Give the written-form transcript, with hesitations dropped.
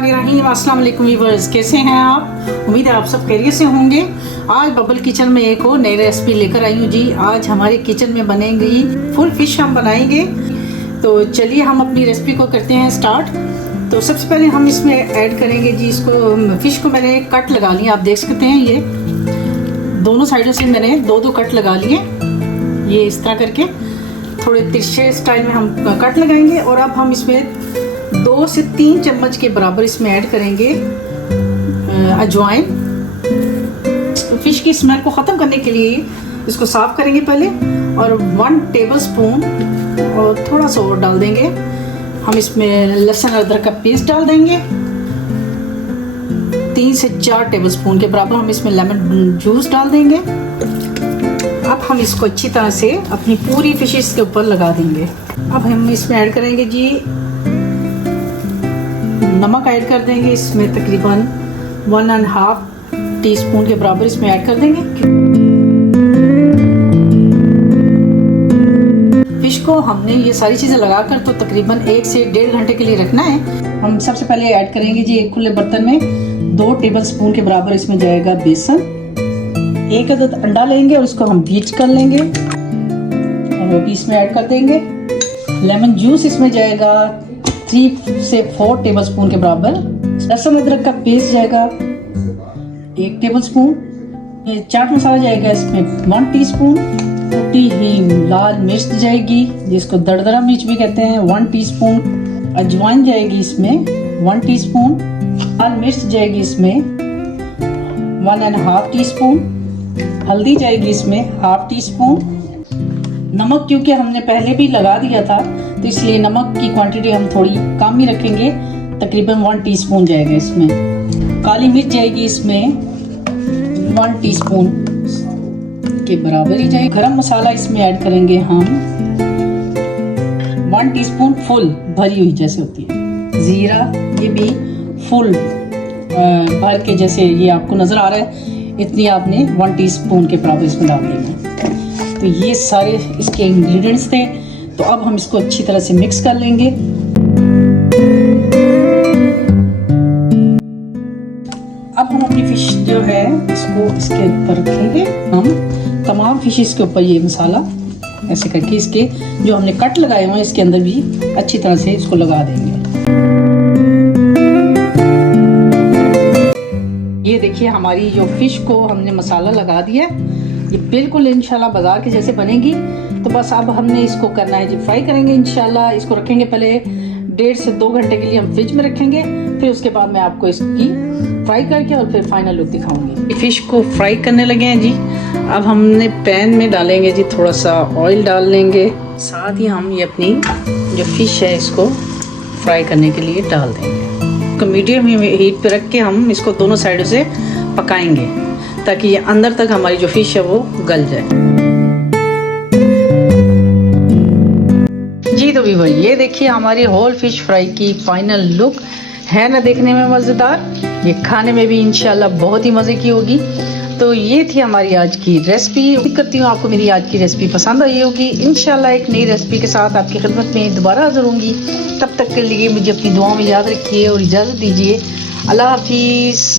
बिस्मिल्लाहिर्रहमानिर्रहीम। अस्सलाम वालेकुम व्यूअर्स, कैसे हैं आप? उम्मीद है आप सब खैरियत से होंगे। आज बबल किचन में एक और नई रेसिपी लेकर आई हूँ जी। आज हमारे किचन में बनेगी फुल फिश, हम बनाएंगे। तो चलिए हम अपनी रेसिपी को करते हैं स्टार्ट। तो सबसे पहले हम इसमें ऐड करेंगे जी, इसको फिश को मैंने कट लगा लिया, आप देख सकते हैं। ये दोनों साइडों से मैंने दो कट लगा लिए, ये इस तरह करके थोड़े तिरछे स्टाइल में हम कट लगाएंगे। और अब हम इसमें 2 से 3 चम्मच के बराबर इसमें ऐड करेंगे अजवाइन। फिश की स्मेल को ख़त्म करने के लिए इसको साफ करेंगे पहले, और 1 टेबलस्पून और थोड़ा सा और डाल देंगे। हम इसमें लहसुन अदरक का पेस्ट डाल देंगे। 3 से 4 टेबलस्पून के बराबर हम इसमें लेमन जूस डाल देंगे। अब हम इसको अच्छी तरह से अपनी पूरी फिशेस के ऊपर लगा देंगे। अब हम इसमें ऐड करेंगे जी नमक ऐड कर देंगे। इसमें तकरीबन 1.5 टीस्पून के बराबर इसमें ऐड कर देंगे। फिश को हमने ये सारी चीज़ें लगाकर तो तकरीबन 1 से 1.5 घंटे के लिए रखना है। हम सबसे पहले ऐड करेंगे जी एक खुले बर्तन में 2 टेबलस्पून के बराबर इसमें जाएगा बेसन। 1 अदद अंडा लेंगे और इसको हम बीट कर लेंगे और वो भी इसमें ऐड कर देंगे। लेमन जूस इसमें जाएगा 3 से 4 टेबलस्पून के बराबर। लहसुन अदरक का पेस्ट जाएगा 1 टेबलस्पून। चाट मसाला जाएगा इसमें 1 टीस्पून। कुटी ही लाल मिर्च जाएगी, जिसको दरदरा मिर्च भी कहते हैं, 1 टीस्पून। अजवाइन जाएगी इसमें 1 टीस्पून। लाल मिर्च जाएगी इसमें 1.5 टीस्पून। हल्दी जाएगी इसमें 1/2 टीस्पून। नमक क्योंकि हमने पहले भी लगा दिया था तो इसलिए नमक की क्वांटिटी हम थोड़ी कम ही रखेंगे, तकरीबन 1 टीस्पून जाएगा इसमें। काली मिर्च जाएगी इसमें 1 टीस्पून के बराबर ही जाएगी। गरम मसाला इसमें ऐड करेंगे हम 1 टीस्पून फुल भरी हुई जैसे होती है। जीरा ये भी फुल भर के जैसे ये आपको नज़र आ रहा है, इतनी आपने 1 टीस्पून के बराबर इसमें डाल देंगे। तो ये सारे इसके इंग्रेडिएंट्स थे। तो अब हम इसको अच्छी तरह से मिक्स कर लेंगे। अब हम अपनी फिश जो है इसको इसके ऊपर रखेंगे। हम तमाम फिशेस के ऊपर ये मसाला ऐसे करके इसके जो हमने कट लगाए हुए हैं इसके अंदर भी अच्छी तरह से इसको लगा देंगे। ये देखिए हमारी जो फिश को हमने मसाला लगा दिया, ये बिल्कुल इंशाल्लाह बाजार के जैसे बनेगी। तो बस अब हमने इसको करना है जी, फ्राई करेंगे इंशाल्लाह। इसको रखेंगे पहले 1.5 से 2 घंटे के लिए हम फ्रिज में रखेंगे, फिर उसके बाद मैं आपको इसकी फ्राई करके और फिर फाइनल लुक दिखाऊंगी। फिश को फ्राई करने लगे हैं जी। अब हमने पैन में डालेंगे जी, थोड़ा सा ऑयल डाल लेंगे। साथ ही हम ये अपनी जो फिश है इसको फ्राई करने के लिए डाल देंगे। मीडियम हीट पे रख के हम इसको दोनों साइडों से पकाएंगे ताकि ये अंदर तक हमारी जो फिश है वो गल जाए जी। तो व्यूअर ये देखिए हमारी होल फिश फ्राई की फाइनल लुक है ना, देखने में मज़ेदार, ये खाने में भी इंशाल्लाह बहुत ही मज़े की होगी। तो ये थी हमारी आज की रेसिपी। उम्मीद करती हूँ आपको मेरी आज की रेसिपी पसंद आई होगी। इंशाल्लाह एक नई रेसिपी के साथ आपकी खिदमत में दोबारा हाज़िर होंगी। तब तक के लिए मुझे अपनी दुआओं में याद रखिए और इजाज़त दीजिए। अल्लाह हाफिज़।